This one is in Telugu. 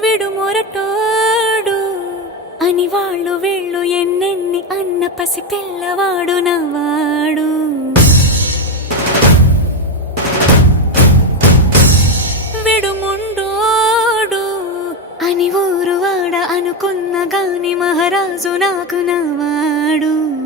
విడు మొరటోడు అని వాళ్ళు వీళ్ళు ఎన్నెన్ని అన్న పసి పిల్లవాడు నవాడు. విడు ముండోడు అని ఊరు వాడ అనుకున్న గాని మహారాజు నాకు నవాడు.